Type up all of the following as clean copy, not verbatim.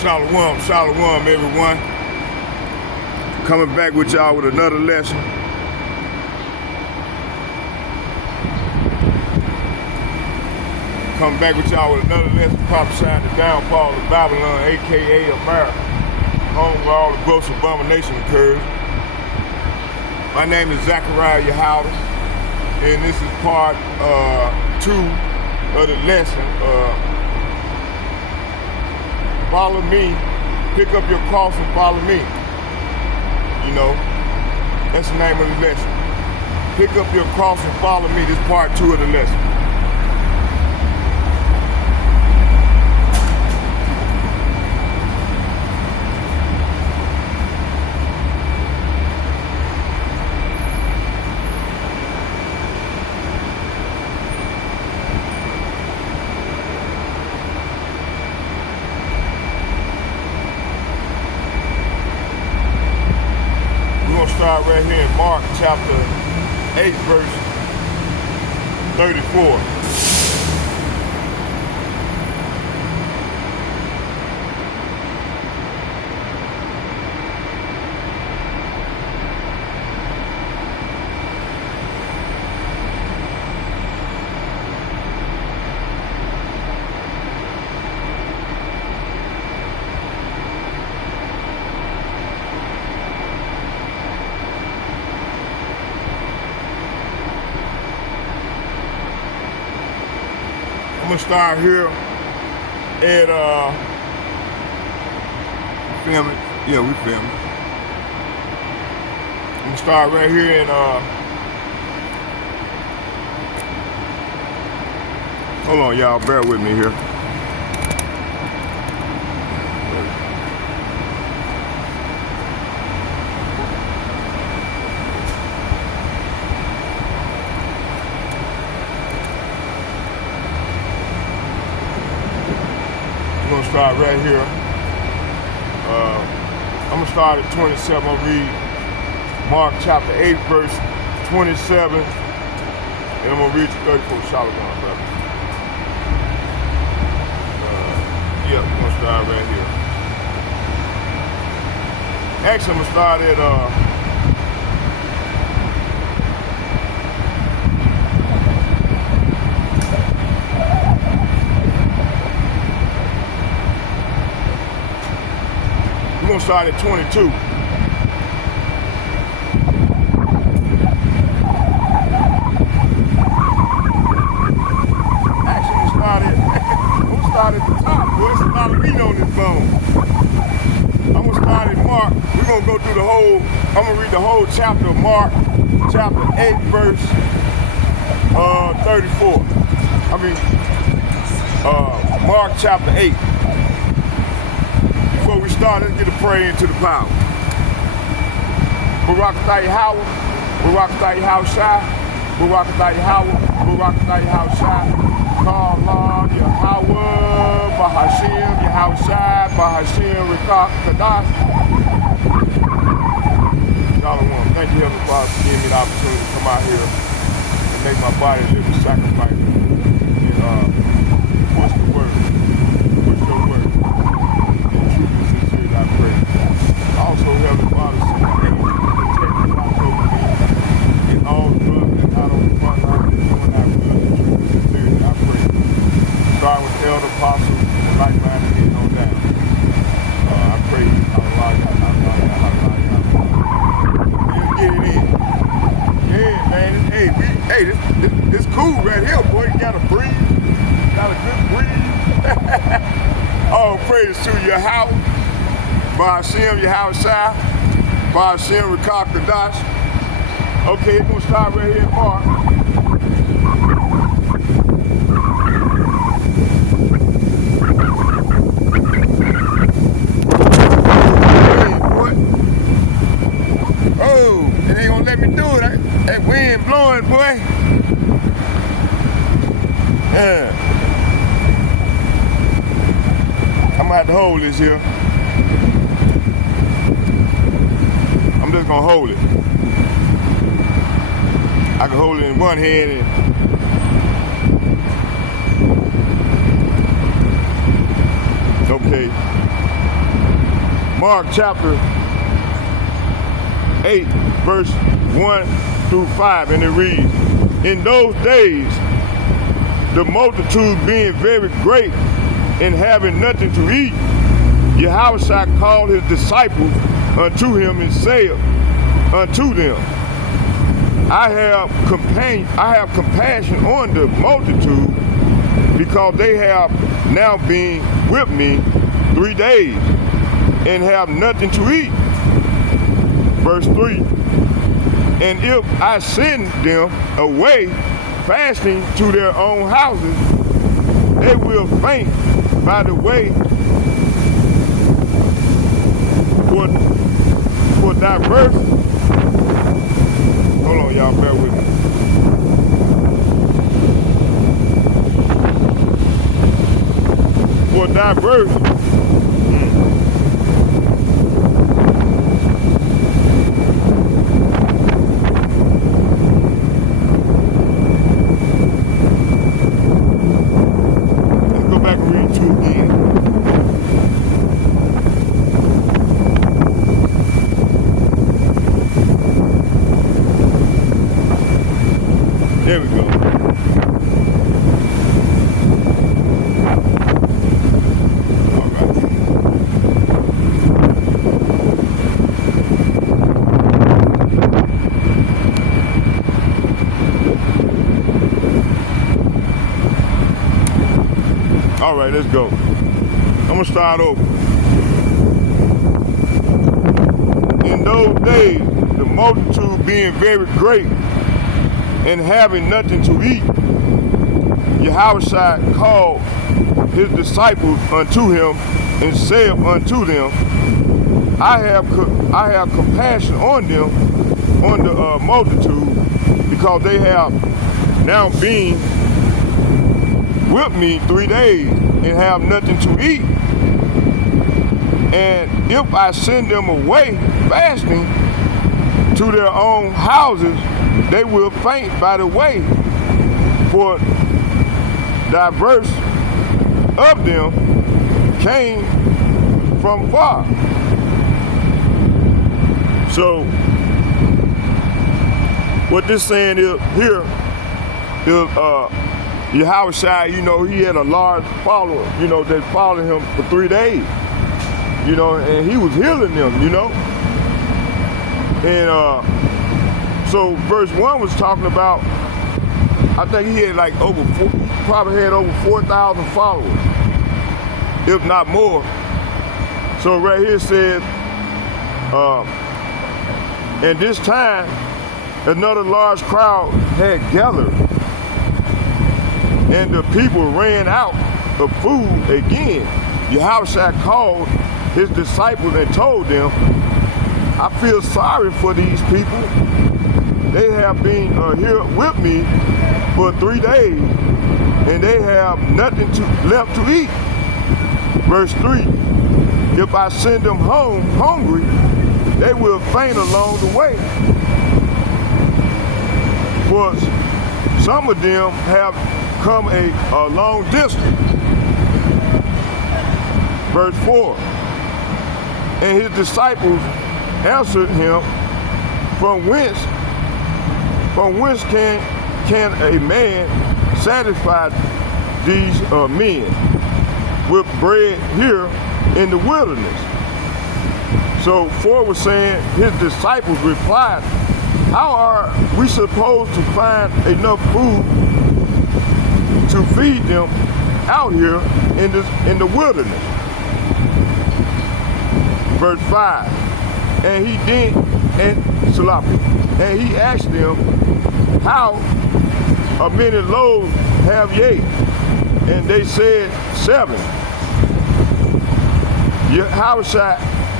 Shalom, shalom, everyone. Coming back with y'all with another lesson. Coming back with y'all with another lesson, prophesying the downfall of Babylon, aka America, home where all the gross abomination occurs. My name is Zachariah Yahweh, and this is part 2 of the lesson. Follow me, pick up your cross and follow me. You know, that's the name of the lesson. Pick up your cross and follow me. This is part 2 of the lesson. Start right here in Mark chapter 8 verse 34. I'm gonna start here at filming. Yeah, we filming. I'm gonna start right here in hold on, y'all, bear with me here. I'm gonna start right here. I'm gonna start at 27. I'm gonna read Mark chapter 8, verse 27, and I'm gonna read to 34. Shalom, brother. Yeah, I'm gonna start right here. Actually, I'm gonna start at we're gonna start at 22. Actually, I'm gonna start at the top, boy. It's a lot of meat on this bone. I'm gonna start at Mark. We're gonna go through the whole, I'm gonna read the whole chapter of Mark, chapter 8, verse 34. Mark chapter 8. Before we start, let's get a prayer into the power. Barakatah Yahweh, Barakatah Yahweh, Barakatah Yahweh, Barakatah Yahweh, Kala Yahweh, Bahashim Yahweh, Bahashim Rikah Kadash. Shalom. Thank you, Heavenly Father, for giving me the opportunity to come out here and make my body live a sacrifice and push the word, push your word. I pray. Also, Heavenly Father, send the angels to protect and watch over me in all drugs and not on the front line and doing our good and truth and sincerity. I pray. Start with the elder apostles and like-minded men on down. I pray. Hallelujah. Get it in. Yeah, man. Hey, this cool right here, boy. You gotta breathe. Got a good breathe. Oh, praise to Yahweh. Bahashim Yahweh, Bahashim Rikah Kadash. Okay, we're gonna start right here at Mark. Hey, boy. Oh, it ain't gonna let me do it. That wind blowing, boy. Yeah. I'm gonna have to hold this here. I'm just gonna hold it. I can hold it in one hand and okay. Mark chapter 8, verse 1 through 5, and it reads, "In those days, the multitude being very great and having nothing to eat, Yahushua called his disciples unto him and said unto them, I have compassion on the multitude, because they have now been with me 3 days and have nothing to eat." Verse 3, "And if I send them away fasting to their own houses, they will faint by the way for diverse." Hold on, y'all, bear with me. For diverse. Let's go back and read 2 again. There we go. All right, let's go. I'm gonna start over. "In those days, the multitude being very great and having nothing to eat, Yahushua called his disciples unto him and said unto them, I have compassion on them, on the multitude, because they have now been with me 3 days and have nothing to eat. And if I send them away fasting to their own houses, they will faint by the way, for diverse of them came from far." So what this saying is here is Yahushua, he had a large follower, that followed him for 3 days, and he was healing them, And so verse 1 was talking about, I think he had probably had over 4,000 followers, if not more. So right here it says, and this time another large crowd had gathered, and the people ran out of food again. Yahushua called his disciples and told them, I feel sorry for these people. They have been here with me for 3 days, and they have nothing left to eat. Verse 3, if I send them home hungry, they will faint along the way. For some of them have come a long distance. Verse 4, and his disciples answered him, from whence can a man satisfy these men with bread here in the wilderness? So 4 was saying, his disciples replied, how are we supposed to find enough food to feed them out here in the wilderness? Verse 5, and he asked them, how many loaves have ye? And they said 7.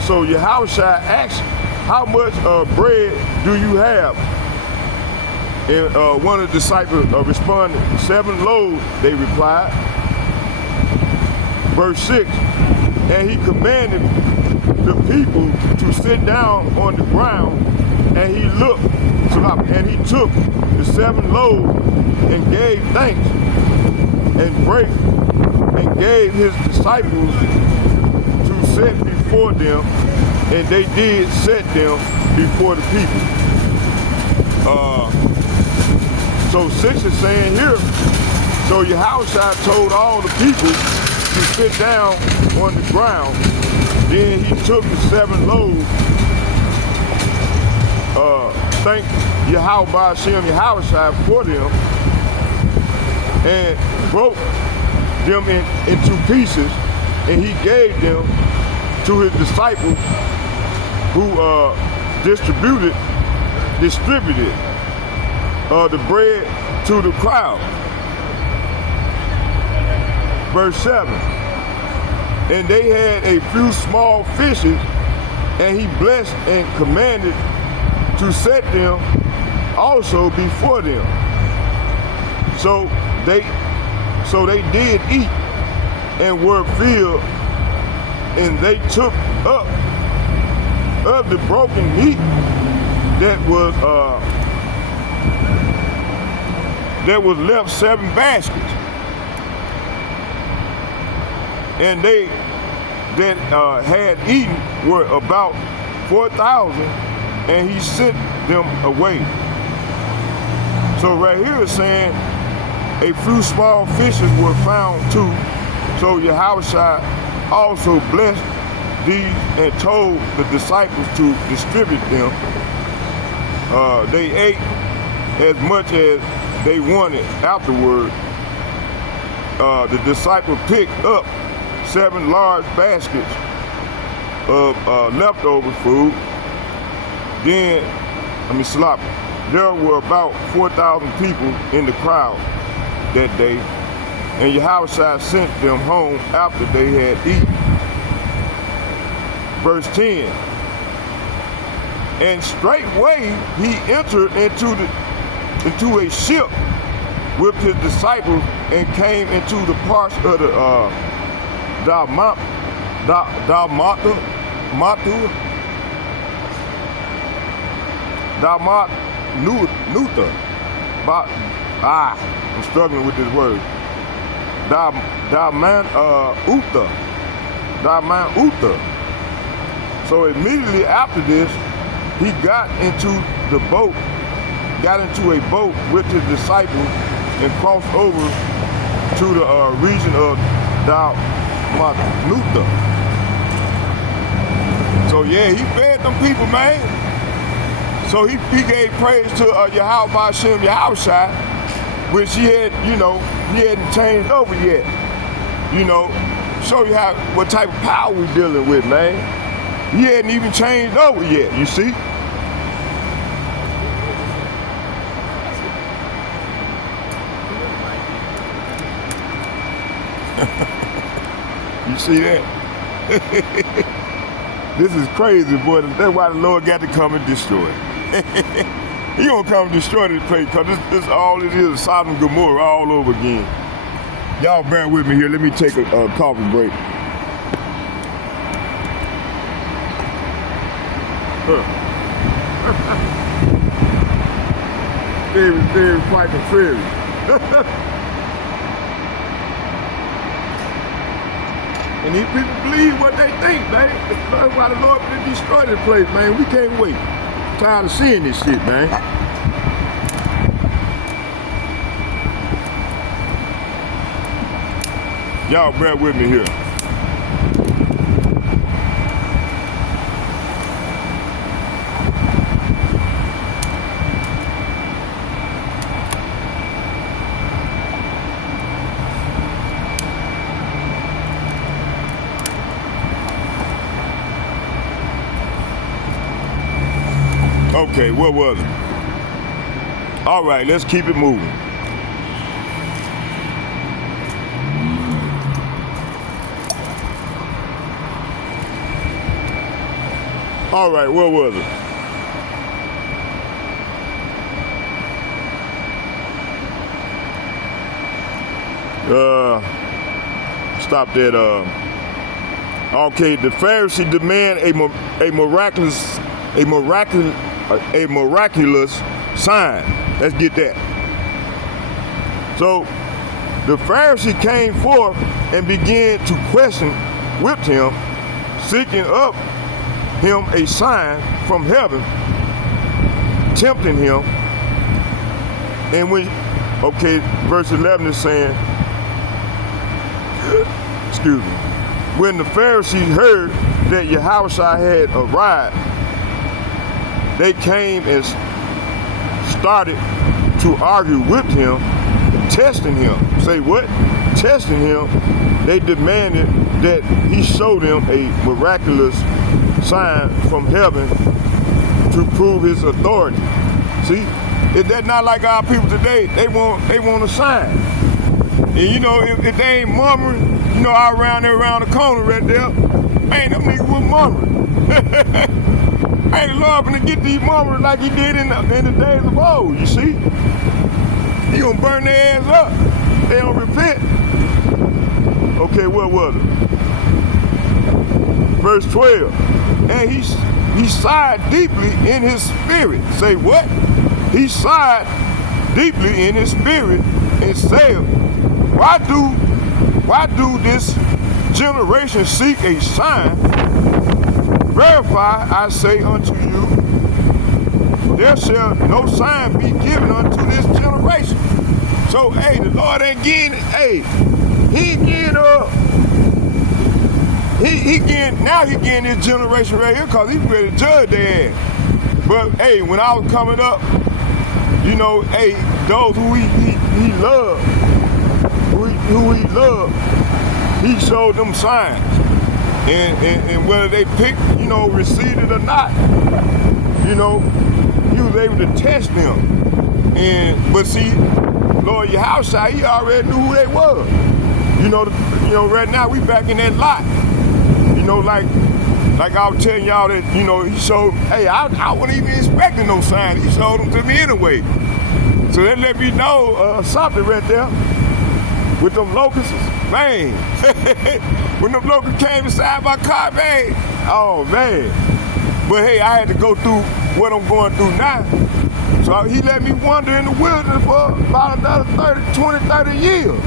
So Yahushua asked, how much bread do you have? And one of the disciples responded, 7 loaves, they replied. Verse 6, and he commanded the people to sit down on the ground, and he looked, and he took the 7 loaves and gave thanks and brake and gave his disciples to set before them, and they did set them before the people. So 6 is saying here, so Yahushua told all the people to sit down on the ground. Then he took the 7 loaves, thank Yahweh Shem Yahushua for them, and broke them into pieces, and he gave them to his disciples, who distributed the bread to the crowd. Verse 7, and they had a few small fishes, and he blessed and commanded to set them also before them. So they did eat and were filled, and they took up of the broken meat that was left 7 baskets, and they that had eaten were about 4,000, and he sent them away. So right here it's saying a few small fishes were found too. So Yahushua also blessed these and told the disciples to distribute them. They ate as much as they wanted. Afterward, the disciples picked up 7 large baskets of leftover food. Then, there were about 4,000 people in the crowd that day, and Yahushua sent them home after they had eaten. Verse 10, and straightway he entered into a ship with his disciples and came into the parts of the Dalmanutha. I'm struggling with this word. Dalmanutha. So immediately after this, he got into a boat with his disciples and crossed over to the region of Dalmanutha. So yeah, he fed them people, man. So he gave praise to Yahweh Shem Yahushua, which he hadn't changed over yet. Show you what type of power we dealing with, man. He hadn't even changed over yet, you see? You see that? This is crazy, boy. That's why the Lord got to come and destroy it. He gonna come and destroy this place, because this all it is Sodom and Gomorrah all over again. Y'all bear with me here. Let me take a coffee break. Very quite the fairy. And these people believe what they think, man. That's why the Lord didn't destroy this place, man. We can't wait. I'm tired of seeing this shit, man. Y'all bear with me here. Okay, what was it? All right, let's keep it moving. All right, what was it? Stop that. Okay, the Pharisee demand a miraculous sign. Let's get that. So the Pharisee came forth and began to question with him, seeking of him a sign from heaven, tempting him. And when, okay, verse 11 is saying, excuse me, when the Pharisees heard that Yahushua had arrived, they came and started to argue with him, testing him. Say what? Testing him. They demanded that he show them a miraculous sign from heaven to prove his authority. See, is that not like our people today? They want a sign. And you know, if they ain't murmuring, you know, out around there around the corner right there, man, them niggas was murmuring. Ain't the Lord gonna get these murmurers like he did in the days of old, you see? He gonna burn their ass up. They don't repent. Okay, what was it? Verse 12. And he sighed deeply in his spirit. Say what? He sighed deeply in his spirit and said, Why do this generation seek a sign? Verify, I say unto you, there shall no sign be given unto this generation. So, hey, the Lord ain't getting, hey, he getting this generation right here because he's ready to judge their ass. But, hey, when I was coming up, you know, hey, those who he loved, who he loved, he showed them signs. And whether they picked, you know, received it or not, you know, he was able to test them. But see, Lord Yahushua, he already knew who they was. You know, right now we back in that lot. You know, like I was telling y'all that, you know, he showed, hey, I wasn't even expecting no sign. He showed them to me anyway. So that let me know something right there with them locusts, man. When them locusts came inside my car, man, oh man. But hey, I had to go through what I'm going through now. So he let me wander in the wilderness for about another 30 years.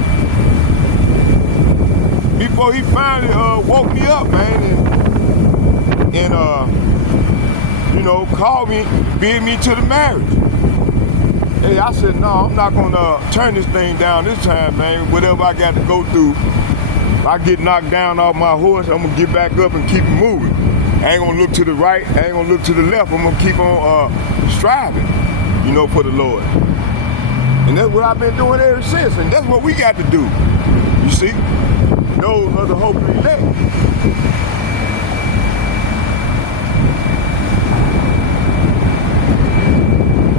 Before he finally woke me up, man, and you know, called me, bid me to the marriage. Hey, I said, no, I'm not gonna turn this thing down this time, man. Whatever I got to go through, if I get knocked down off my horse, I'm gonna get back up and keep moving. I ain't gonna look to the right, I ain't gonna look to the left. I'm gonna keep on striving, you know, for the Lord. And that's what I've been doing ever since, and that's what we got to do. You see? Those are the hope of the elect.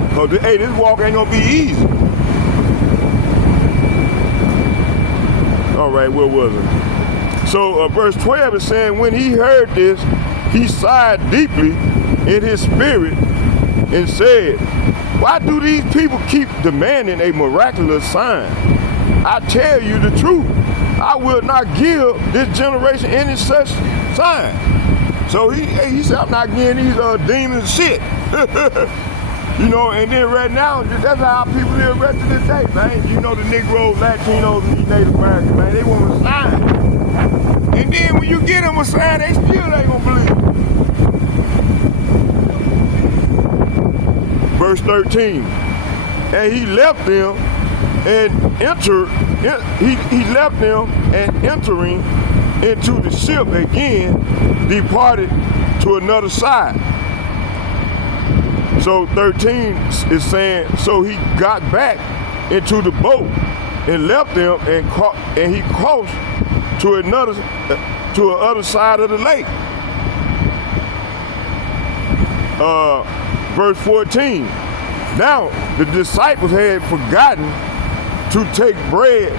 Because, hey, this walk ain't gonna be easy. All right, where was it? So verse 12 is saying, when he heard this, he sighed deeply in his spirit and said, why do these people keep demanding a miraculous sign? I tell you the truth, I will not give this generation any such sign. So he said, I'm not giving these demons shit. You know, and then right now, that's how people live the rest of the day, man. You know, the Negroes, Latinos, and these Native Americans, man, they want a sign. And then when you get them a sign, they still ain't gonna believe. Verse 13, and he left them and entering into the ship again, departed to another side. So 13 is saying, so he got back into the boat and left them and he crossed to the other side of the lake. Verse 14. Now the disciples had forgotten to take bread,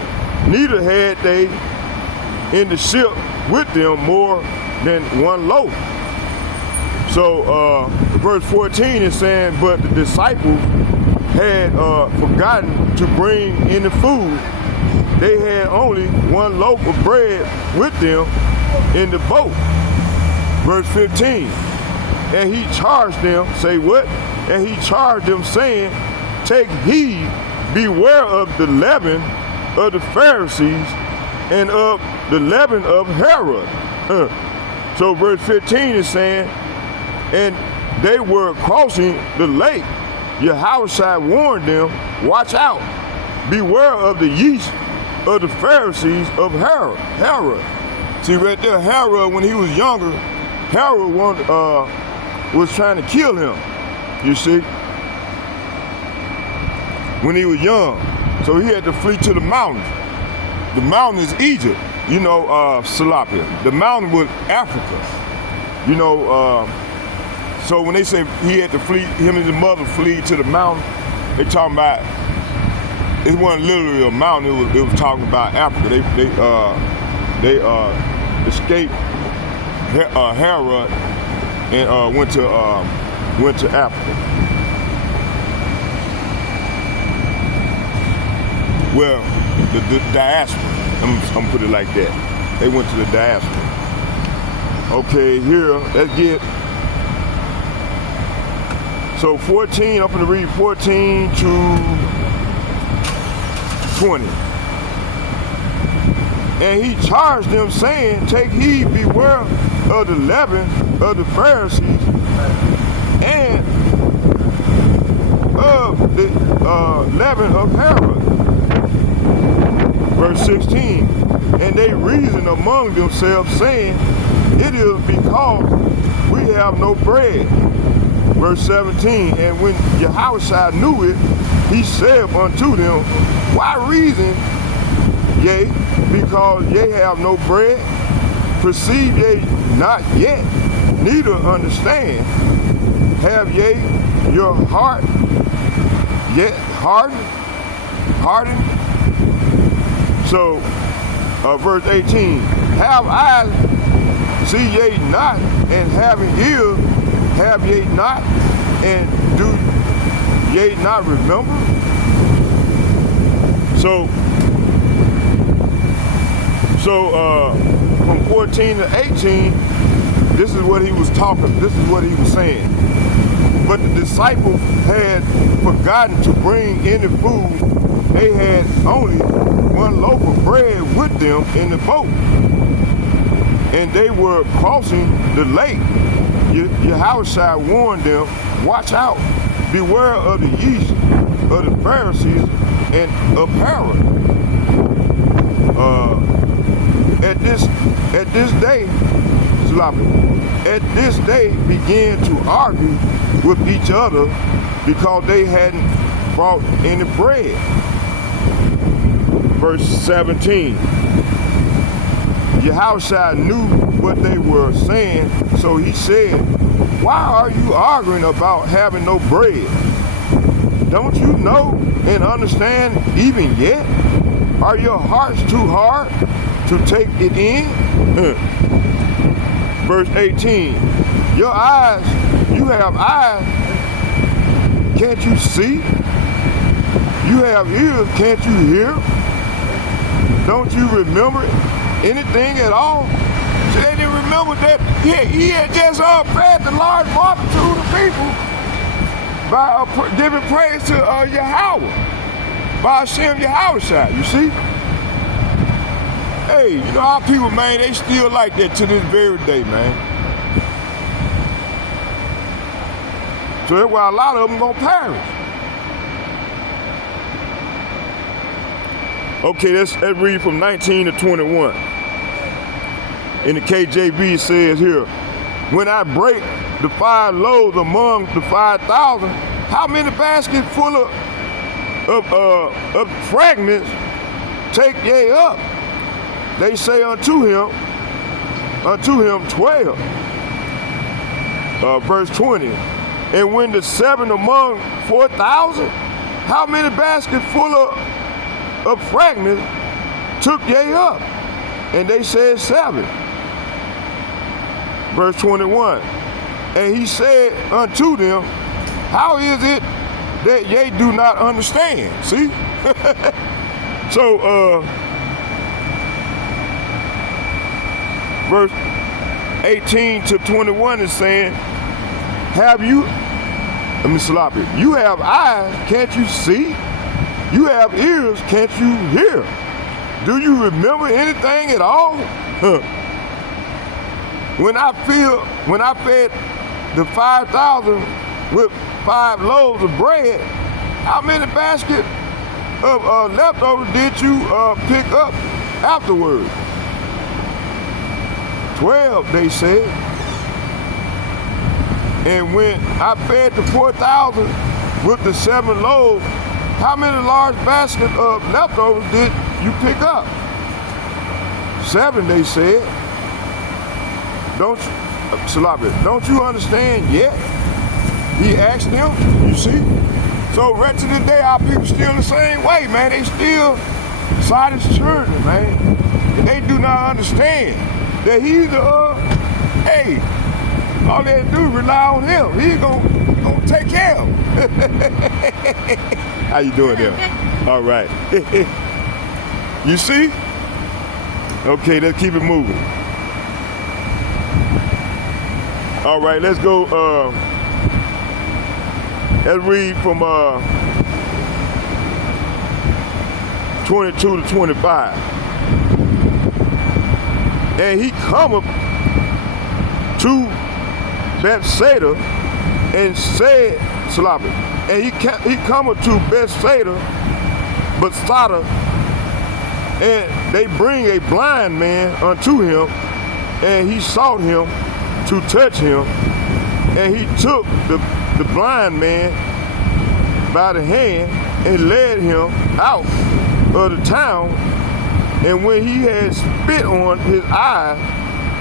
neither had they in the ship with them more than one loaf. So verse 14 is saying, but the disciples had forgotten to bring in the food. They had only one loaf of bread with them in the boat. Verse 15, and he charged them, say what? And he charged them saying, take heed, beware of the leaven of the Pharisees and of the leaven of Herod. So verse 15 is saying, and they were crossing the lake. Yahushua warned them, watch out, beware of the yeast of the Pharisees of Herod. See right there, Herod, when he was younger, Herod was trying to kill him, you see, when he was young. So he had to flee to the mountains. The mountain is Egypt, you know, Salapia. The mountain was Africa, you know. So when they say he had to flee, him and his mother flee to the mountain, they talking about, it wasn't literally a mountain, it was talking about Africa. They escaped Herod and went to Africa. Well, the diaspora, I'm gonna put it like that. They went to the diaspora. Okay, here, let's get, so 14, I'm gonna read 14 to 20. And he charged them, saying, take heed, beware of the leaven of the Pharisees and of the leaven of Herod. Verse 16, and they reasoned among themselves, saying, it is because we have no bread. Verse 17, and when Yahushua knew it, he said unto them, why reason ye, because ye have no bread? Perceive ye not yet, neither understand? Have ye your heart yet hardened? So, verse 18, have eyes, see ye not, and having ears, have ye not, and do ye not remember? So from 14 to 18, this is what he was talking, this is what he was saying. But the disciples had forgotten to bring any food. They had only one loaf of bread with them in the boat. And they were crossing the lake. Yahushua warned them, watch out, beware of the yeast of the Pharisees and of Herod. At this day began to argue with each other because they hadn't brought any bread. Verse 17. Yahushua knew what they were saying, so he said, why are you arguing about having no bread? Don't you know and understand even yet? Are your hearts too hard to take it in? Verse 18, your eyes, you have eyes, can't you see? You have ears, can't you hear? Don't you remember anything at all? So they didn't remember that he had just fed the large multitude of people by giving praise to Yahweh, by Hashem Yahushua, you see? Hey, you know how people, man, they still like that to this very day, man. So that's why a lot of them gonna perish. Okay, let's read from 19 to 21. In the KJV it says here, when I break the 5 loaves among the 5,000, how many baskets full of fragments take ye up? They say unto him 12. Verse 20. And when the 7 among 4,000, how many baskets full of fragments took ye up? And they said 7. Verse 21. And he said unto them, how is it that ye do not understand? See? So, verse 18 to 21 is saying, you have eyes, can't you see? You have ears, can't you hear? Do you remember anything at all? when I fed the 5,000 with 5 loaves of bread, how many baskets of leftovers did you pick up afterwards? 12, they said. And when I fed the 4,000 with the 7 loaves, how many large baskets of leftovers did you pick up? 7, they said. Don't you understand yet? He asked them, you see? So rest of the day, our people still the same way, man. They still Silas children, man. And they do not understand that he's hey, all they do is rely on him. He's gonna take care of them. How you doing there? All right. You see? Okay, let's keep it moving. All right, let's go. Let's read from 22 to 25. And he cometh to Bethsaida and said, and he cometh to Bethsaida, and they bring a blind man unto him, and he sought him to touch him, and he took the blind man by the hand and led him out of the town. And when he had spit on his eye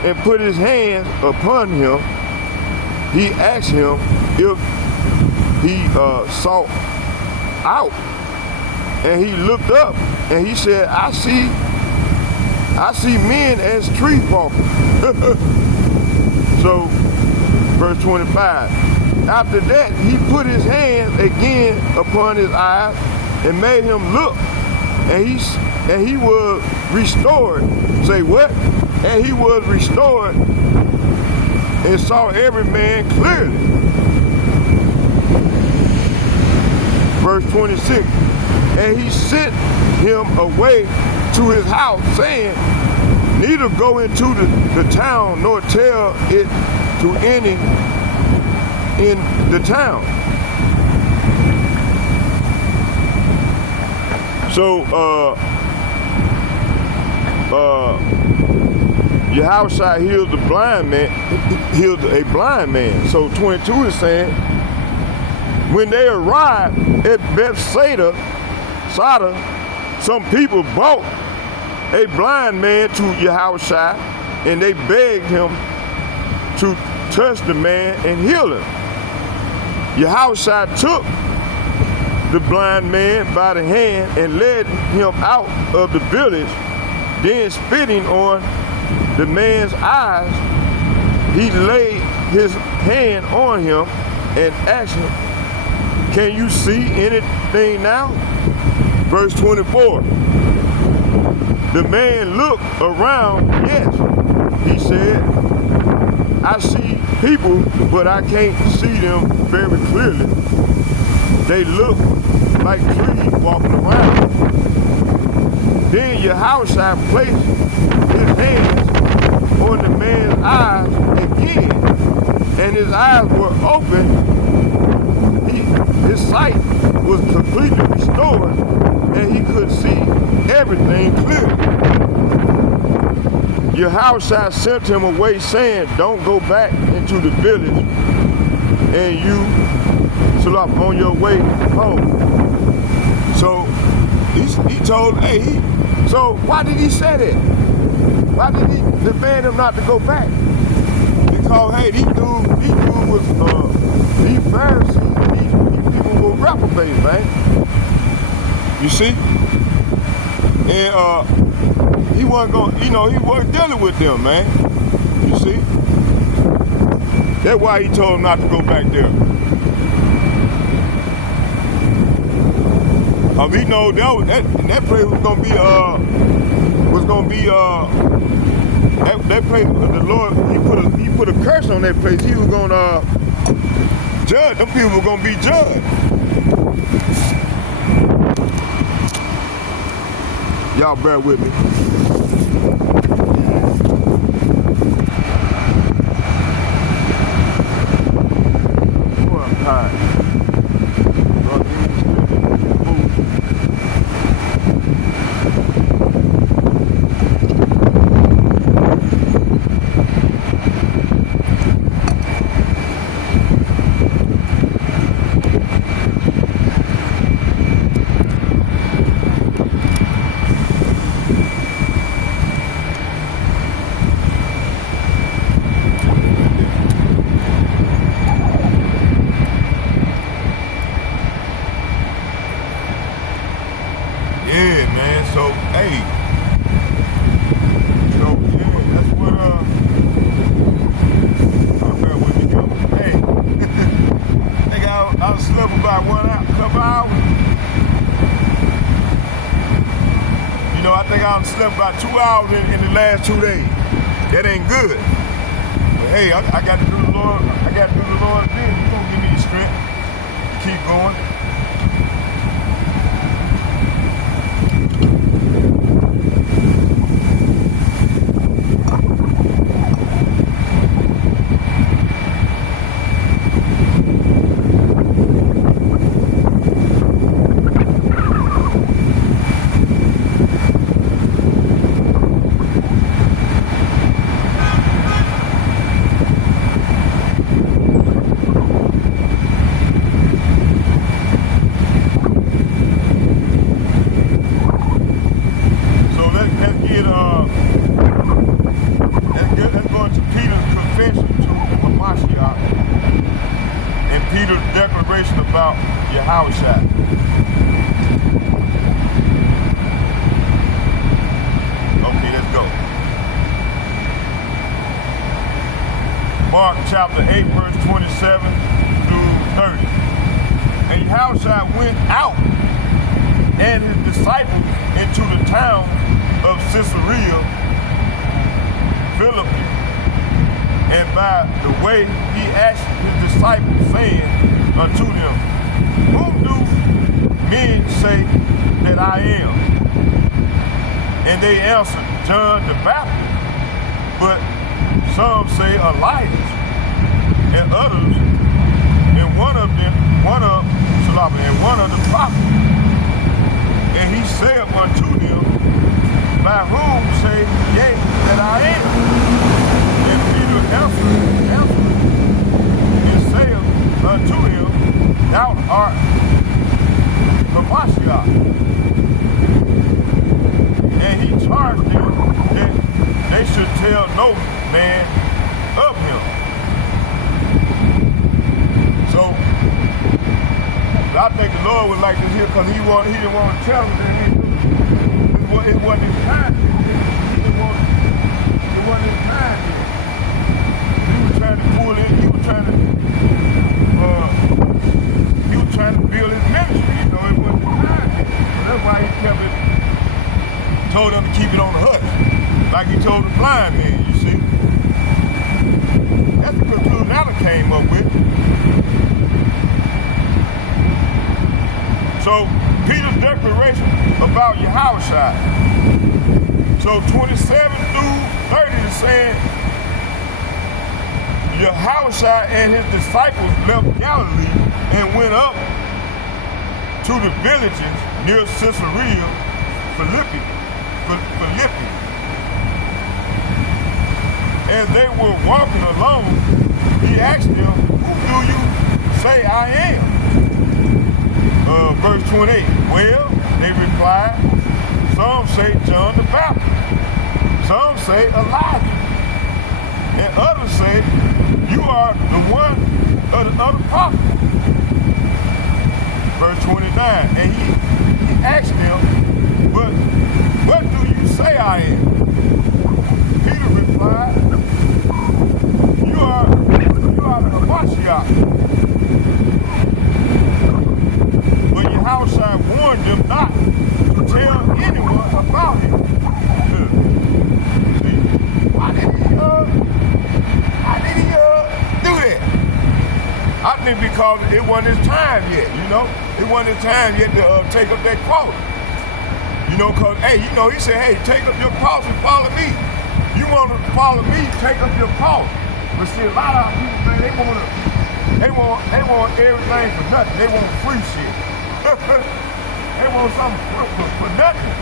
and put his hands upon him, he asked him if he saw out. And he looked up and he said, I see men as tree walkers. So, verse 25. After that, he put his hands again upon his eyes and made him look, and he was restored. Say what? And he was restored and saw every man clearly. Verse 26. And he sent him away to his house, saying, neither go into the town nor tell it to any in the town. So Yahushua healed a blind man. So 22 is saying, when they arrived at Bethsaida, some people brought a blind man to Yahushua, and they begged him to touch the man and heal him. Yahushua took the blind man by the hand and led him out of the village. Then spitting on the man's eyes, he laid his hand on him and asked him, can you see anything now? Verse 24. The man looked around, yes, he said, I see people, but I can't see them very clearly. They look like trees walking around. Then Yahushua placed his hands on the man's eyes again, and his eyes were open. His sight was completely restored, and he could see everything clearly. Yahushua sent him away, saying, don't go back into the village, and you on your way home. So he told, so why did he say that? Why did he demand him not to go back? Because, hey, these dudes was, these Pharisees, these people were reprobates, man. You see? And he wasn't going, he wasn't dealing with them, man. You see? That's why he told him not to go back there. He know that place was gonna be that place. The Lord, he put a curse on that place. He was gonna judge. Them people were gonna be judged. Y'all bear with me. about 2 hours in the last 2 days. That ain't good. But hey, I got to do the Lord. I got to do the Lord's will. He's gonna give me the strength to keep going. Let's go into Peter's confession to Mashiach and Peter's declaration about Yahushua. Okay, let's go. Mark chapter 8, verse 27 through 30. And Yahushua went out and his disciples into the town of Caesarea Philippi, and by the way he asked his disciples, saying unto them, Whom do men say that I am? And they answered, John the Baptist, but some say Elijah, and others, and one of the prophets. And he said unto them, By whom say ye that I am? And Peter answered and said unto him, Thou art the Messiah. And he charged them that they should tell no man of him. So I think the Lord was like this here because he didn't want to tell them that it wasn't his time. It wasn't his time yet. He was trying to pull it. He was trying to build his ministry. You know, it wasn't his time yet. So that's why he kept it. Told them to keep it on the hush, like he told the blind man. You see, that's the conclusion Adam came up with. So Peter's declaration about Yahushua. So 27 through 30 is saying Yahushua and his disciples left Galilee and went up to the villages near Caesarea Philippi. As they were walking along, he asked them, Who do you say I am? Verse 28, well, they replied, some say John the Baptist, some say Elijah, and others say, you are the one of the other prophets. Verse 29, and he asked them, but what do you say I am? Peter replied, you are the Mashiach. But Yahushua warned them not to tell anyone about him. See, why did he do that? I think because it wasn't his time yet, you know? It wasn't his time yet to take up that cross. You know, because, hey, you know, he said, hey, take up your cross and follow me. You want to follow me, take up your cross. But see, a lot of people, man, they want everything for nothing. They want free shit. They want something for nothing.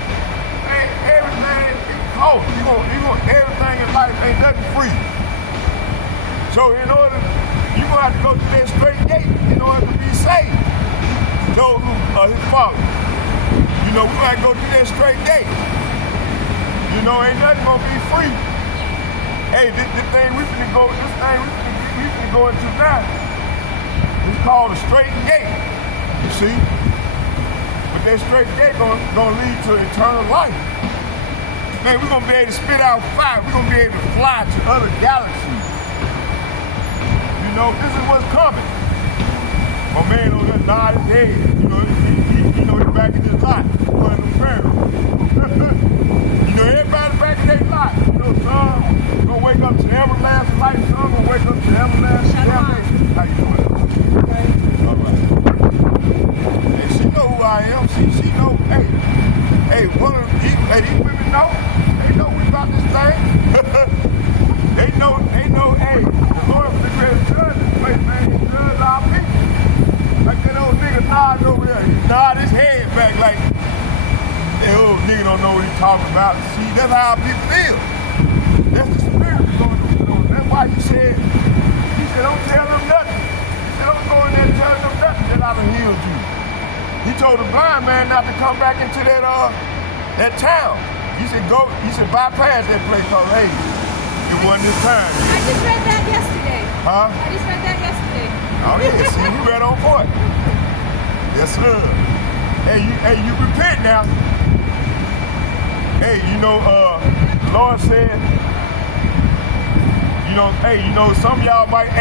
Ain't everything cost. You want everything in life, ain't nothing free. So in order, you're gonna have to go to that straight gate in order to be saved. Those who are his followers. You know, we're gonna go to that straight gate. You know, ain't nothing gonna be free. Hey, this thing we finna go into now. It's called a straight gate. You see? But that straight gate gonna lead to eternal life. Man, we're gonna be able to spit out fire. We're gonna be able to fly to other galaxies. You know, this is what's coming. My man on that nod his head. You know, he's back in his life. One of them parents. You know, everybody can't lie. Your son gonna wake up to everlasting life. Son gonna wake up to everlasting damnation. How you doing? Okay. All right. And she know who I am. She know, hey, one of these women know. They know we about this thing. they know, hey, the Lord for the great judge this place, man. He judge our people. Like that old nigga nod over there. He nod his head back like that old nigga don't know what he's talking about. See, that's how our people feel. That's the spirit going on. That's why he said, don't tell them nothing. He said, don't go in there and tell them nothing that I done healed you. He told the blind man not to come back into that town. He said, bypass that place, cause hey, it wasn't this time. I just read that yesterday. Huh? I just read that yesterday. Oh yeah, see, you read on point. Yes, sir. Hey, you repent now. Hey, the Lord said, some of y'all might,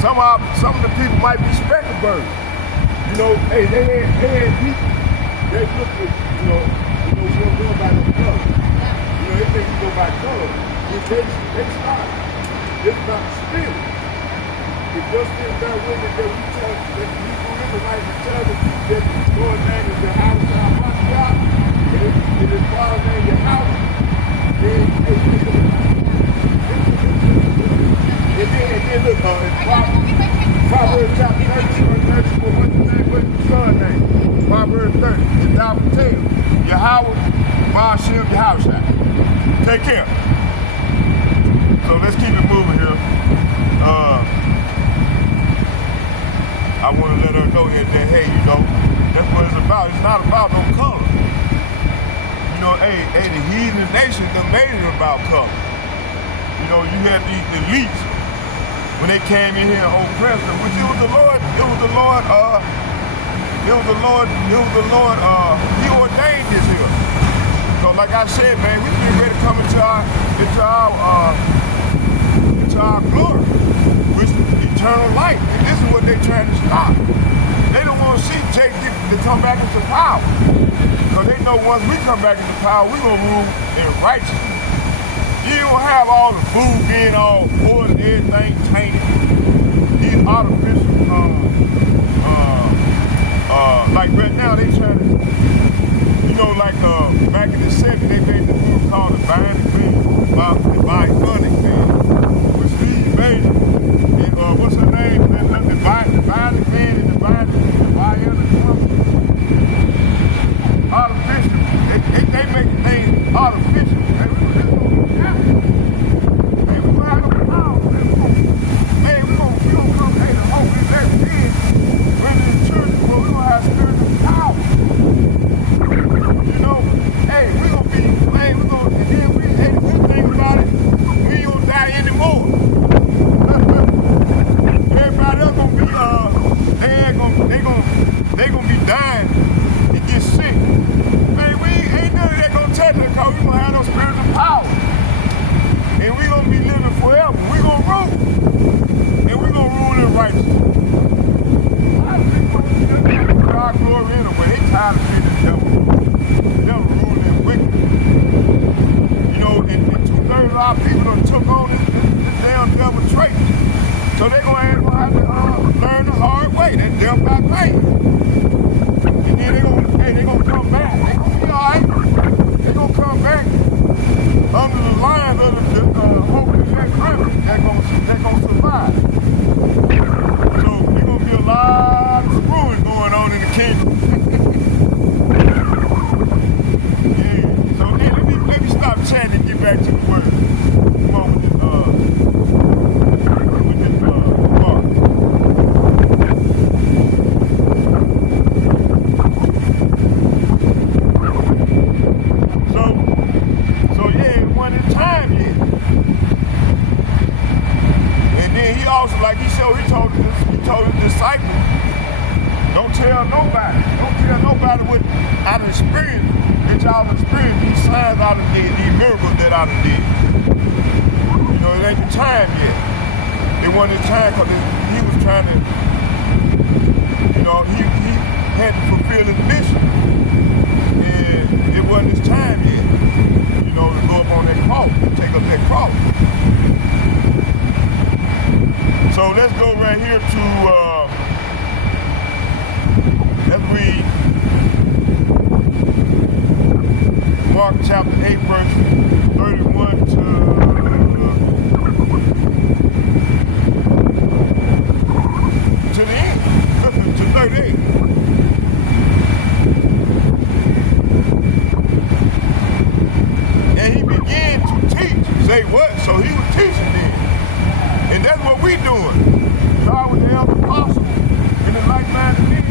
some of the people might be speckled birds. They had people, they look at, we don't go by the color. They think you go by color. They stop. It's about the spirit. If your spirit bear witness that we tell, that the Hebrew Israelites will tell the people that the Lord's name is your house, and his Father's name your house, then look, Proverbs chapter 30, verse 34, what's the name? What's the son's name? Proverbs 30, it's thou will tell Yahweh, Ma'ashem, Yahushua. Take care. So let's keep it moving here. I want to let her know that hey, that's what it's about. It's not about no color. The heathen nation that made it about color. You had these elites when they came in here and oppressed them, which it was the Lord, he ordained this here. So like I said, man, we get ready to come into our glory, which is eternal life. And this is what they're trying to stop. They don't want to see Jake to come back into power. Because they know once we come back into power, we're going to rule in righteousness. You don't have all the food being all poison, everything tainted. These artificial, like right now they trying to, back in the 70s, they made the food called the Bionic Man. With Steve Bailey, and what's her name? The Bionic Man and the Bionic Woman. Artificial. They make things artificial. They gonna be dying and get sick. Man, we ain't none of that gonna touch us because we gonna have no spiritual power. And we gonna be living forever. We gonna rule. And we gonna rule in righteousness. God glory anyway. They tired of being the devil ruling in wickedness. And 2/3 of our people done took on this damn devil trait. So they're gonna have to learn the hard way. That death by pain. And then they gonna come back. They gonna be alright. They gonna come back under the lines of the hope that they're gonna survive. So there's gonna be a lot of screwing going on in the kingdom. Yeah. So then let me stop chatting and get back to the word. Come on with this part. So yeah, it wasn't time yet. And then he also, like he told his disciples, don't tell nobody what I done experienced, that y'all experienced these signs I done did, these miracles that I done did. It ain't the time yet. It wasn't the time because he was trying to, he had to fulfill his mission. And it wasn't his time yet. know, to go up on that cross, to take up that cross. So let's go right here to, let's read Mark chapter 8, verse 31 to 38. And he began to teach. Say what? So he was teaching then. And that's what we doing. God was the elder apostle and the like-minded men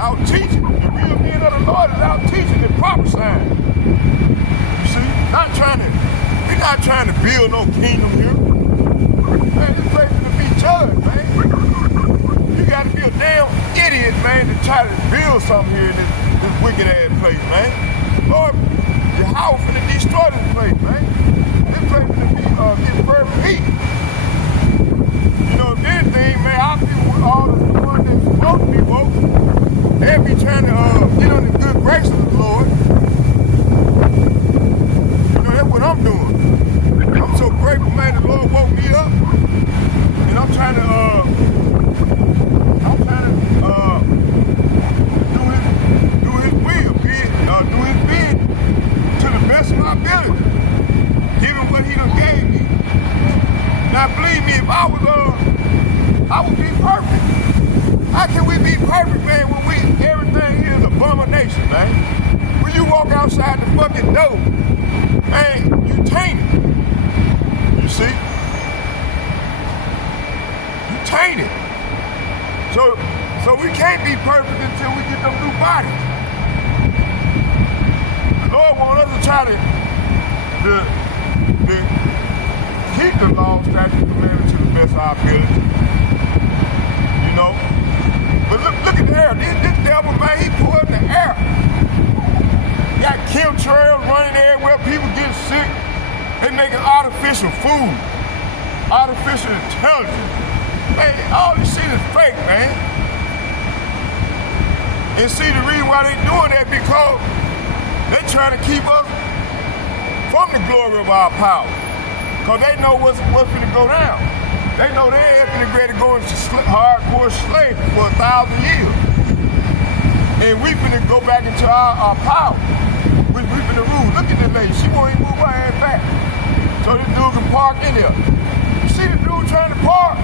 out teaching. The real men of the Lord is out teaching and prophesying. You see? We're not trying to build no kingdom here. Man, this place is to be judged, man. You gotta be a damn idiot, man, to try to build something here in this wicked ass place, man. Lord, Yahweh finna destroy this place, man. This place finna be get perfect heat. You know, if anything, man, our people, all the ones that's supposed to be woke, they'll be trying to get on the good grace of the Lord. You know, that's what I'm doing. I'm so grateful, man, the Lord woke me up. And I'm trying to do his will, do his bid to the best of my ability, given what he done gave me. Now believe me, if I would be perfect. How can we be perfect, man, when everything here is abomination, man? When you walk outside the fucking door, man, you tainted. You see? You tainted. So we can't be perfect until we get them new bodies. The Lord wants us to try to keep the law, statutes, commandments to the best of our ability. You know? But look at the air. This devil, man, he pulled the air. Got chemtrails running everywhere. People getting sick. They making artificial food. Artificial intelligence. Man, all this shit is fake, man. And see, the reason why they doing that because they trying to keep us from the glory of our power. Because they know what's finna go down. They know they're finna ready to go into hardcore slavery for 1,000 years. And we finna go back into our power. We finna rule. Look at this lady. She won't even move her ass back. So this dude can park in there. You see the dude trying to park?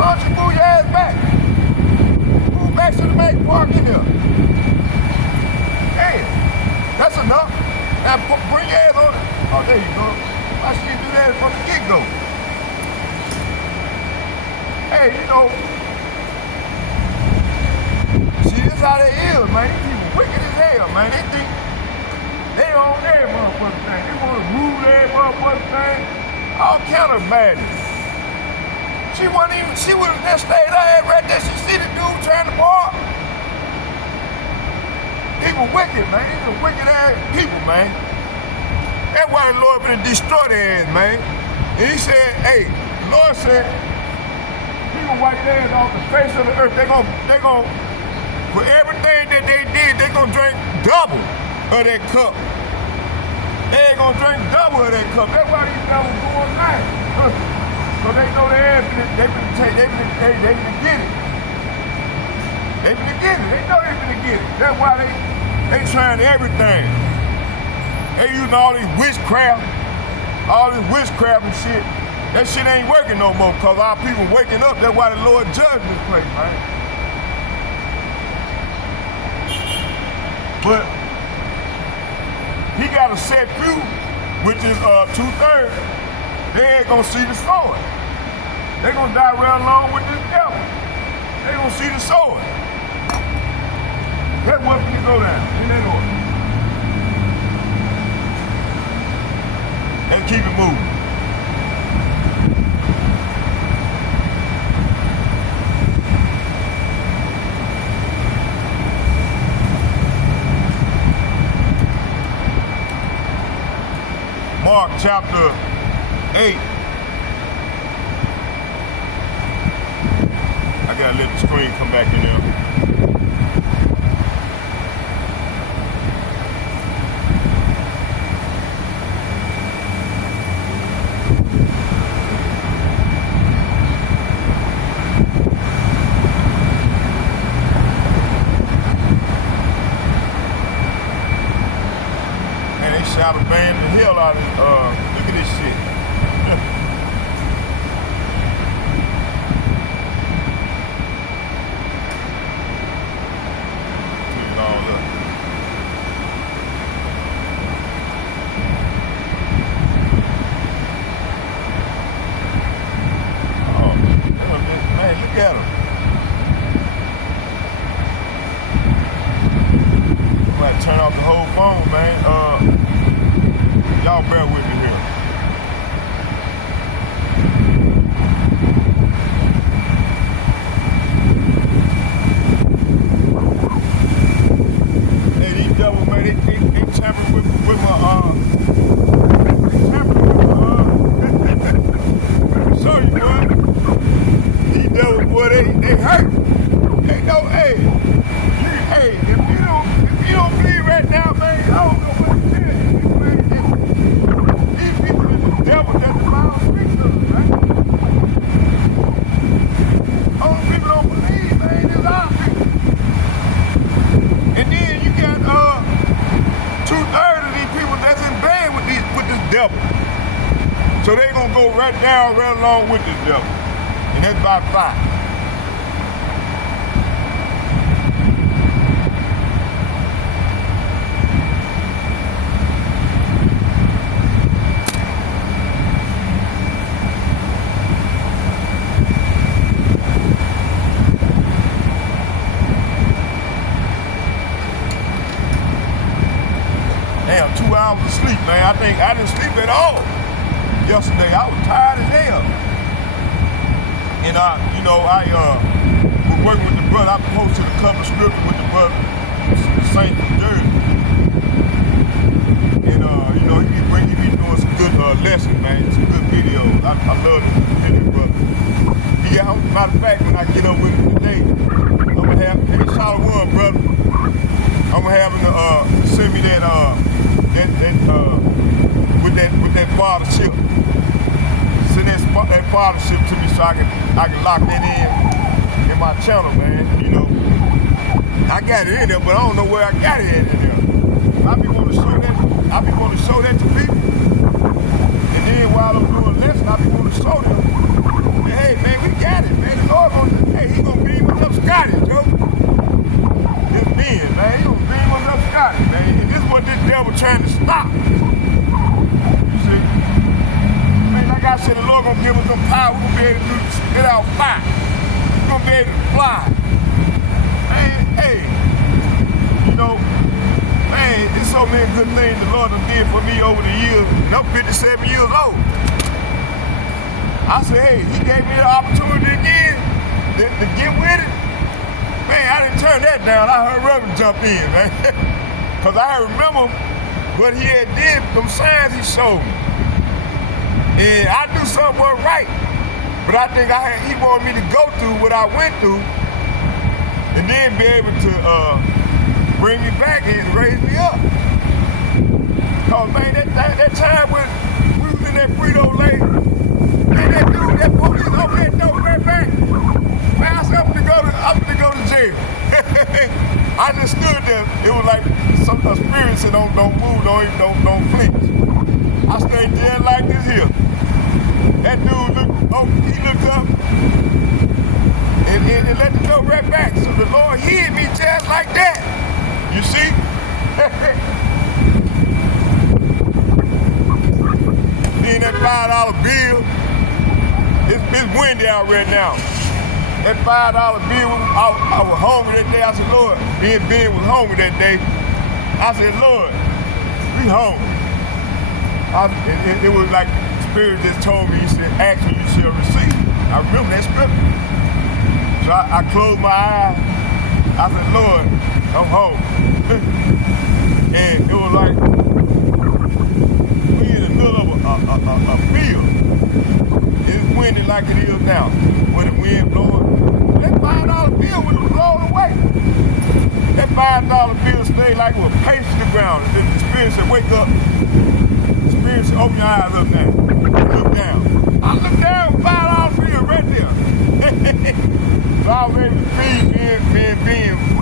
Why don't you move your ass back? Move back to the main park in there. Hey, that's enough. Now bring your ass on it. Oh, there you go. I should do that from the get-go. Hey, you know, see, this how they is, man. These people wicked as hell, man. They think they own every motherfucking thing. They want to rule every motherfucking thing. All kind of madness. She would have just stayed there right there. She see the dude trying to park. People wicked, man. These are wicked ass people, man. That's why the Lord finna destroy their ass, man. And he said, hey, the Lord said, people wipe their ass off the face of the earth. They gonna, for everything that they did, they gonna drink double of that cup. They ain't gonna drink double of that cup. That's why these devils go all night. So they know their ass, they finna get it. They finna get it. They know they finna get it. That's why they trying everything. They using all this witchcraft and shit. That shit ain't working no more because our people waking up. That's why the Lord judged this place, man. But he got a set few, which is 2/3. They ain't gonna see the sword. They gonna die right along with this devil. They gonna see the sword. That's what can go down in that order. And keep it moving. Mark chapter 8. I gotta let the screen come back in there. gotta ban the hell out of it. Look at this shit. Clean it all up. Oh, man, look at him. I'm gonna turn off the whole phone, man. Y'all bear with me here. Hey, these devils, man, they tampered with my, they tampered with my, show you, boy. These devils, boy, they hurt. They know, hey, if you don't believe right now, man, I don't know what to tell you, man. These people is the devil that the Bible speaks of, right? All the people don't believe, man, it's our people. And then you got 2/3 of these people that's in bed with this devil. So they gonna go right down, right along with this devil. And that's about 5. Damn, 2 hours of sleep, man. I think I didn't sleep at all yesterday. I was tired as hell. And I was working with the brother. I posted a couple of scriptures with the brother, Saint from Jersey. And he be doing some good lessons, man. Some good videos. I love the video, brother. Yeah, matter of fact, when I get up with him today, I'm gonna have, hey, Shalom, brother. I'm gonna have him send me that with that fathership. Send that fathership to me so I can lock that in my channel, man. You know, I got it in there, but I don't know where I got it in there. I be wanting to show that to people. And then while I'm doing lesson, I be wanting to show them, hey man, we got it, man. The Lord he gonna beam us up Scotty, Joe. This being, man, he gonna beam us up Scotty, man. And this is what this devil trying to stop. You see? Man, like I said, the Lord gonna give us some power. We're gonna be able to spit out fire. We're gonna be able to fly. Man, hey, you know, man, there's so many good things the Lord has did for me over the years. And I'm 57 years old. I said, hey, he gave me the opportunity again to get with it. Man, I didn't turn that down. I heard Reverend jump in, man. Because I remember what he had did, them signs he showed me. And I knew something wasn't right. But I think he wanted me to go through what I went through and then be able to bring me back and raise me up. Cause man, that time when we was in that Frito Lake, man, that dude, that police opened that door right back. Man, I said, I'm gonna go to jail. I just stood there. It was like some spirit said, don't move, don't flinch. I stayed there like this here. That dude looked up and let the door right back. So the Lord hid me just like that. You see? Then that $5 bill, it's windy out right now. That $5 bill, I was hungry that day. I said, Lord, me and Ben was hungry that day. I said, Lord, we hungry. It was like Spirit just told me, he said, ask me, you shall receive. I remember that scripture. So I closed my eyes. I said, Lord, I'm hungry. And it was like, we in the middle of a field. It's windy like it is now. When the wind blowing, that $5 bill would have blown away. That $5 bill stayed like it was pasted to the ground. The Spirit said, wake up. The Spirit said, open your eyes up now. Look down. I looked down, $5 bill right there. So I was able to feed Ben.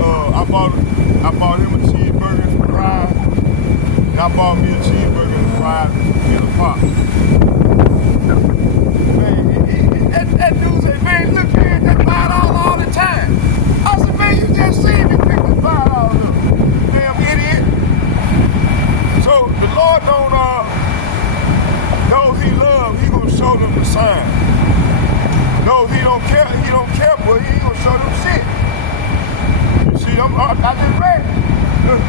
I bought him a cheeseburger and some fries. And I bought me a cheeseburger Pop. Man, that dude said, man, look here, that's $5 all the time. I said, man, you just seen me pick this $5 up. Damn idiot. So the Lord don't, those he loves, he gonna show them the sign. Those he don't care for, he ain't gonna show them shit. You see, I just read it. Look.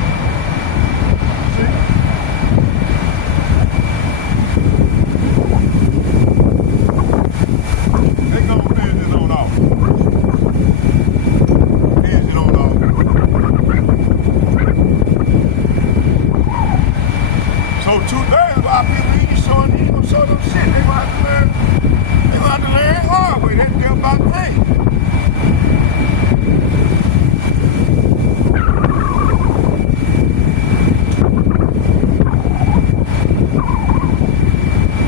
See? They gonna finish this on off. Finish it on off. So 2/3 of our people, he ain't gonna show them shit. They gonna have to learn hard way. They care about pain.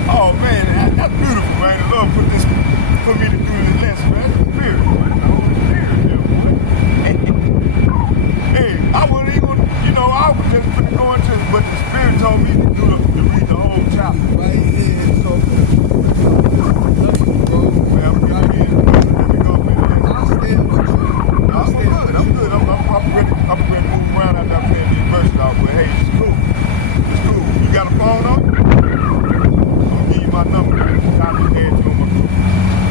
Oh man, that's beautiful, man. The Lord put me to do this lesson, man. That's spirit, man. The Holy Spirit there, boy. Hey, I wasn't even, I was just finna go into it, but the Spirit told me to read the whole chapter. Right here, so love you, bro. Man, I'm let me go, man. I'll stand with you. I'm good. I'm ready to move around after I'm playing these verses out, but hey, it's cool. It's cool. You got a phone on you? I'm gonna give you my number. Copy it there to my group.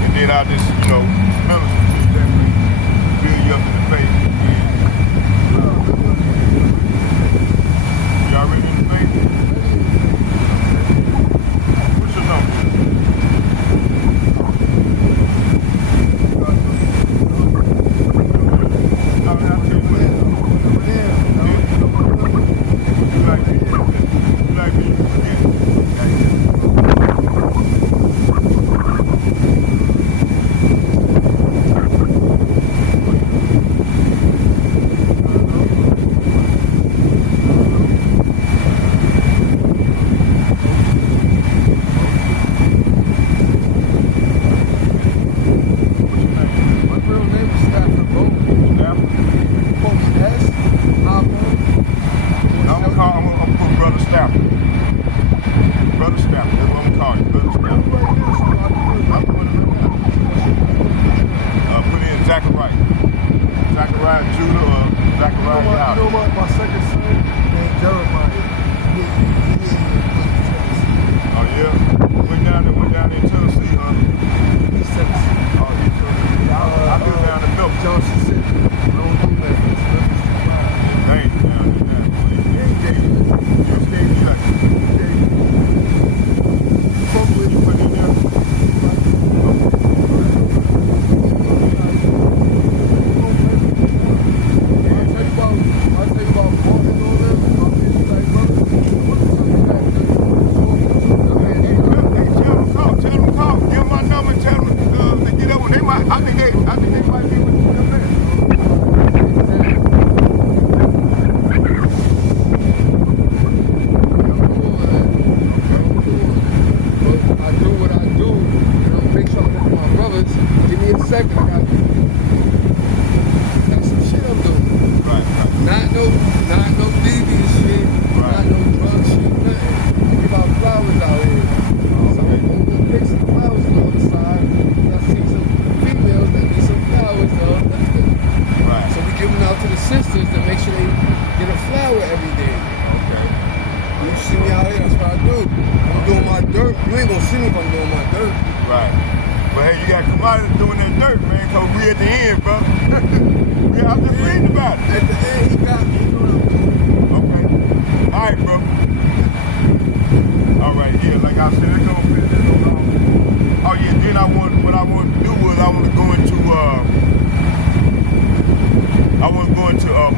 And then I'll just, minister to you that way. Build you up in the faith. Y'all ready in the faith? What's your number?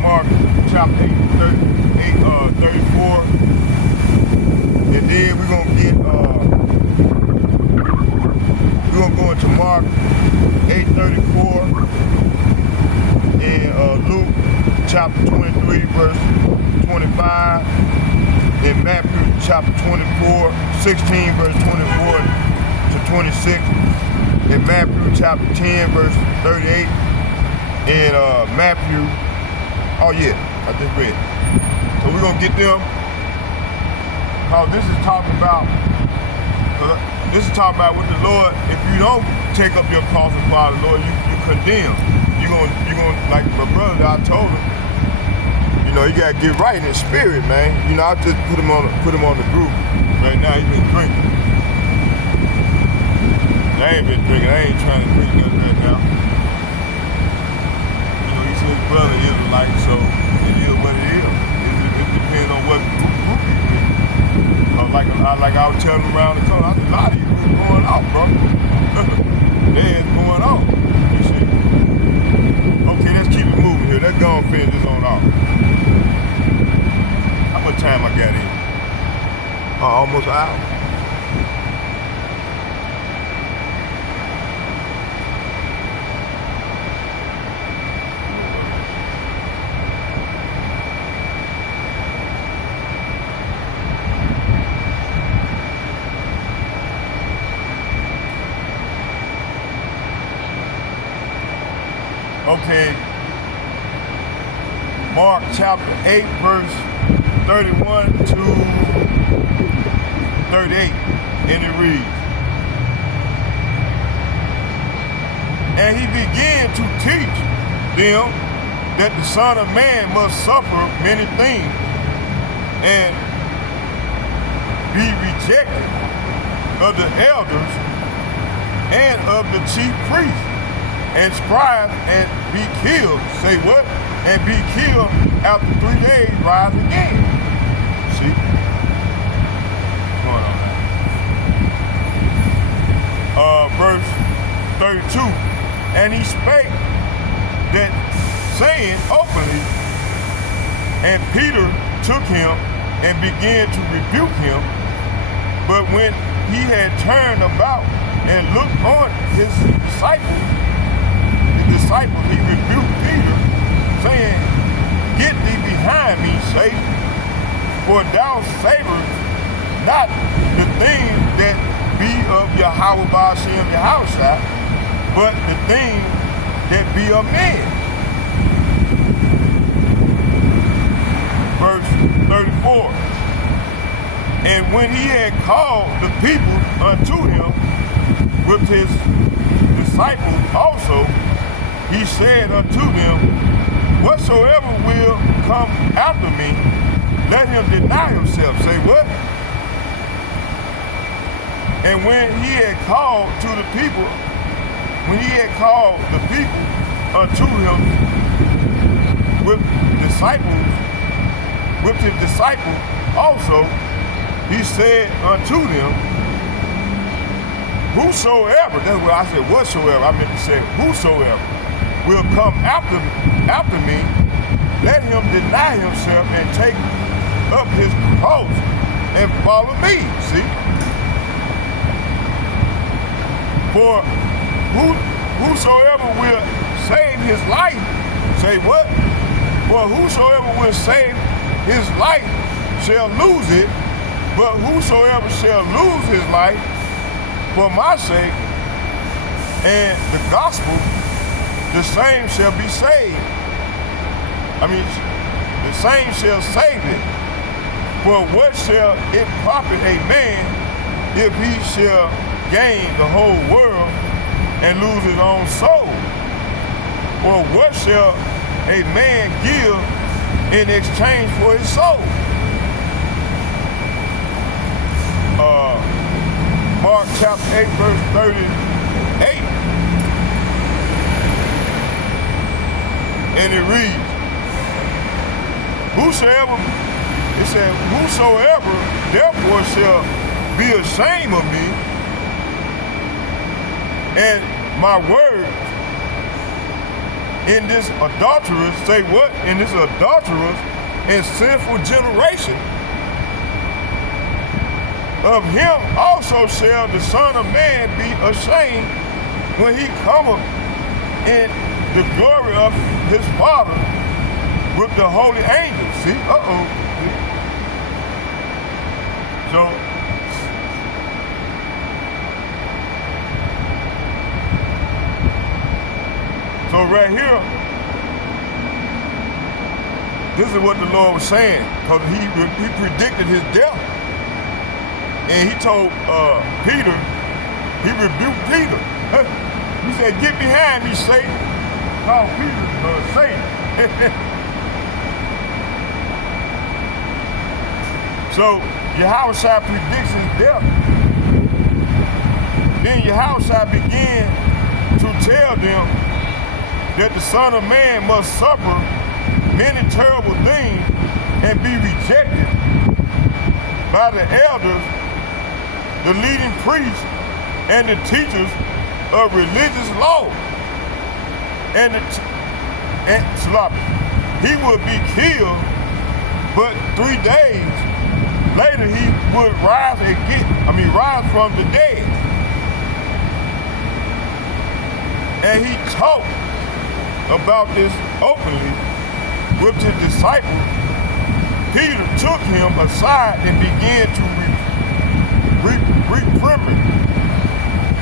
Mark chapter 8, 34. And then we're gonna go into Mark 8:34 and Luke chapter 23 verse 25, and Matthew chapter 24, 16 verse 24 to 26, and Matthew chapter 10 verse 38, and Matthew, oh yeah, I just read it. So we're gonna get them, because this is talking about this is talking about what the Lord, if you don't take up your cross and follow the Lord, you condemn. You're gonna, like my brother that I told him, you know, you gotta get right in the spirit, man. You know, I just put him on the group. Right now, he been drinking. I ain't been drinking. I ain't trying to drink nothing right now. You know, he said his brother is like, so it is what it is. It depends on what group you in. Like I was telling him around the corner, I said, a lot of you group going out, bro. They is going on. You see? Okay, let's keep it moving here. Let's go and finish this on off. How much time I got in? Almost an hour. Okay, Mark chapter 8, verse 31 to 38, and it reads, and he began to teach them that the Son of Man must suffer many things and be rejected of the elders and of the chief priests and scribes, and be killed. Say what? And be killed after 3 days, rise again. See? What's going on now? Verse 32. And he spake that saying openly, and Peter took him and began to rebuke him. But when he had turned about and looked on his disciples, he rebuked Peter, saying, get thee behind me, Satan, for thou savorest not the things that be of Yahweh Ba'ashem Yahushua, but the things that be of men. Verse 34. And when he had called the people unto him with his disciples also, he said unto them, whatsoever will come after me, let him deny himself. Say what? And when he had called to the people, unto him with his disciples also, he said unto them, whosoever, that's what I said, whatsoever, I meant to say, whosoever will come after me, let him deny himself and take up his cross and follow me. See? For whosoever will save his life, say what? For whosoever will save his life shall lose it, but whosoever shall lose his life for my sake and the gospel, the same shall be saved. The same shall save it. For what shall it profit a man if he shall gain the whole world and lose his own soul? Or what shall a man give in exchange for his soul? Mark chapter 8, verse 38. And it reads, whosoever therefore shall be ashamed of me and my word in this adulterous, say what? In this adulterous and sinful generation, of him also shall the Son of Man be ashamed when he cometh in the glory of his Father with the holy angels. See? So right here, this is what the Lord was saying, because he predicted his death. And he told Peter he rebuked Peter. He said, "Get behind me, Satan." Called Peter Satan. So Yahushua predicts his death. Then Yahushua began to tell them that the Son of Man must suffer many terrible things and be rejected by the elders, the leading priests, and the teachers of religious law. And he would be killed, but 3 days later he would rise from the dead. And he talked about this openly with his disciples. Peter took him aside and began to reprimand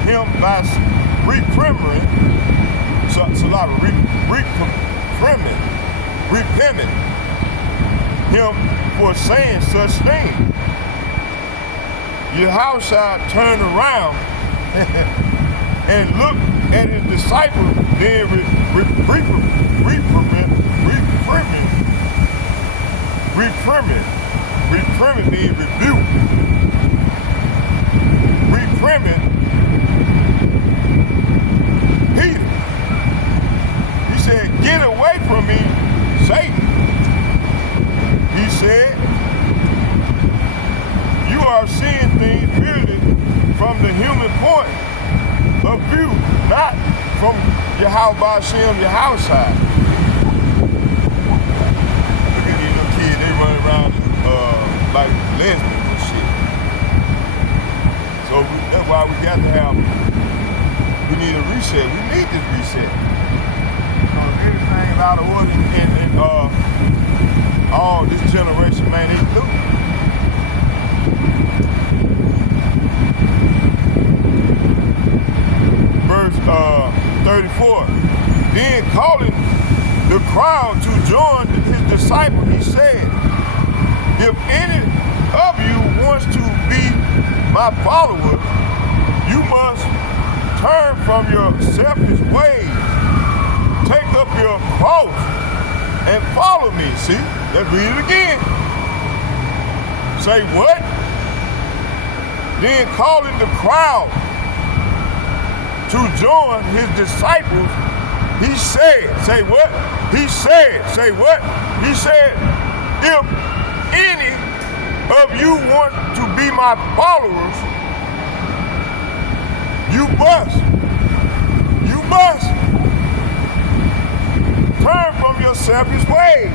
him by reprimand him for saying such things. Yahushua turned around and looked at his disciples, then reprimand means rebuke. Reprimand Peter. He said, "Get away from me, Satan." He said, "You are seeing things merely from the human point of view, not from Yahweh Hashem Yahushua." Look at these little kids, they run around like lesbians and shit. So that's why we got to have, we need a reset. We need this reset. Everything out of order and all this generation, man, they do. Verse 34. Then calling the crowd to join his disciples, he said, "If any of you wants to be my followers, you must turn from your selfish ways, take up your cross, and follow me." See, let's read it again. Say what? Then calling the crowd to join his disciples, he said, say what? He said, say what? He said, "If any of you want to be my followers, you must turn from your selfish ways,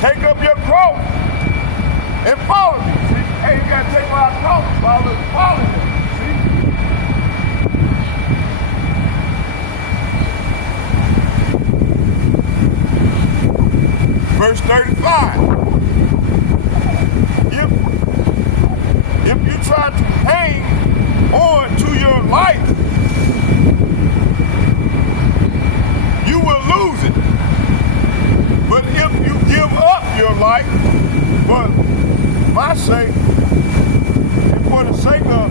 take up your cross, and follow me." See? Hey, you gotta take my cross, follow me. See? Verse 35. If you try to hang on to your life, you will lose it. But if you give up your life for my sake and for the sake of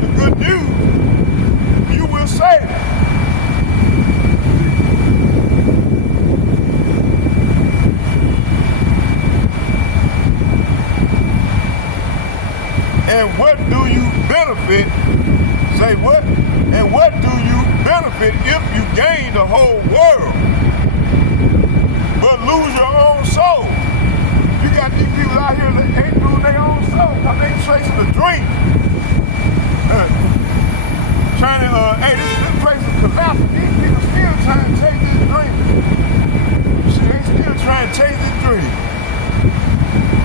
the good news, you will save it. And what do you benefit? Say what? And what do you benefit if you gain the whole world but lose your own soul? You got these people out here that ain't losing their own soul because they chasing a dream. Trying to, hey, this place is collapsing. These people still trying to chase this dream. See, they still trying to chase this dream.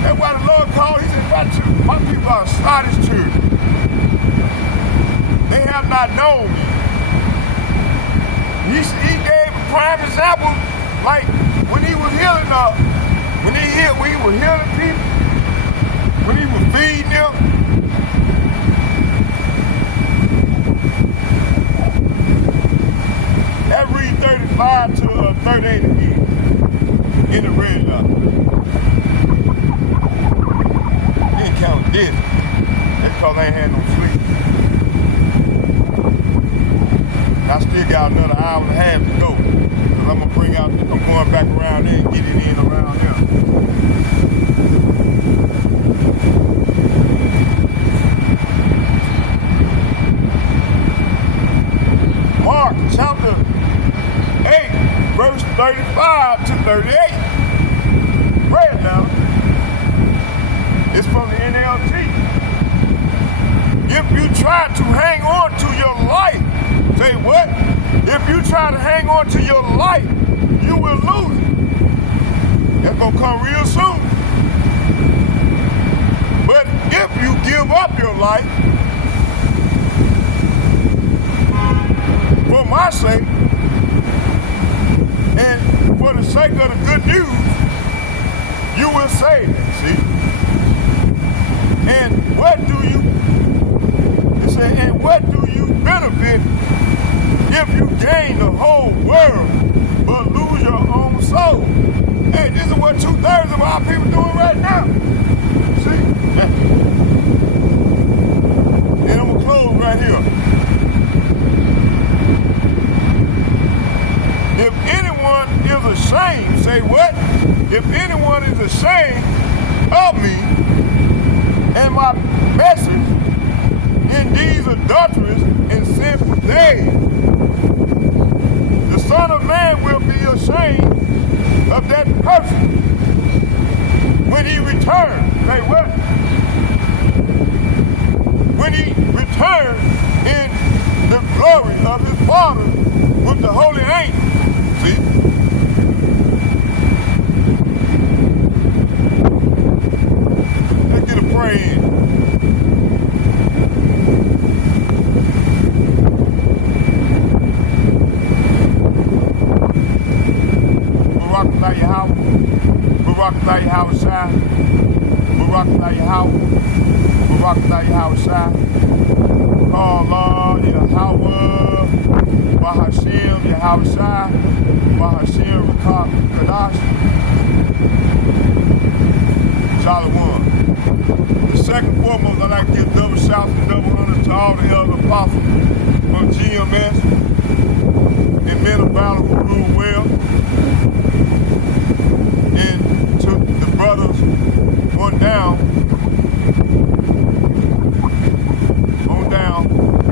That's why the Lord called, he said, "My people are Scottish children. They have not known me." He gave a prime example, like when he was healing when he was healing people, when he was feeding them. That read 35 to 38 again in the red letter. Count this. That's because I ain't had no sleep. I still got another hour and a half to go. Cause I'm going back around there and get it in around here. Mark chapter 8, verse 35 to 38. Read it now. It's from the NLT. If you try to hang on to your life, say what? If you try to hang on to your life, you will lose it. That's gonna come real soon. But if you give up your life, for my sake, and for the sake of the good news, you will save it, see? And what do you, it said, and what do you benefit if you gain the whole world but lose your own soul? Hey, this is what 2/3 of our people doing right now. See? And I'm gonna close right here. If anyone is ashamed, say what? If anyone is ashamed of me and my message in these adulterous and sinful days, the Son of Man will be ashamed of that person when he returns. Say what? When he returns in the glory of his Father with the holy angels. See? Let's get a prayer in. Barakatah Yahweh, Barakatah Yahweh Shai, Barakatah Yahweh, Barakatah Yahweh Shai, Allah Yahweh, Bahashim Yahweh Shai, Bahashim Rakah Kadash, Shalom. The second foremost, I'd like to give double shouts and double honors to all the elder apostles from GMS and men of valor who rule well. And to the brothers on down,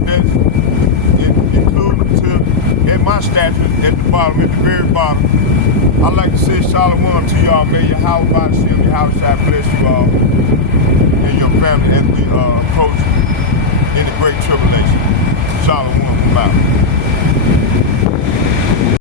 that's including to at my stature at the bottom, at the very bottom. I'd like to say shalom to y'all. May Yahweh Ba'ashem, Yahweh Shai bless you all and your family as we approach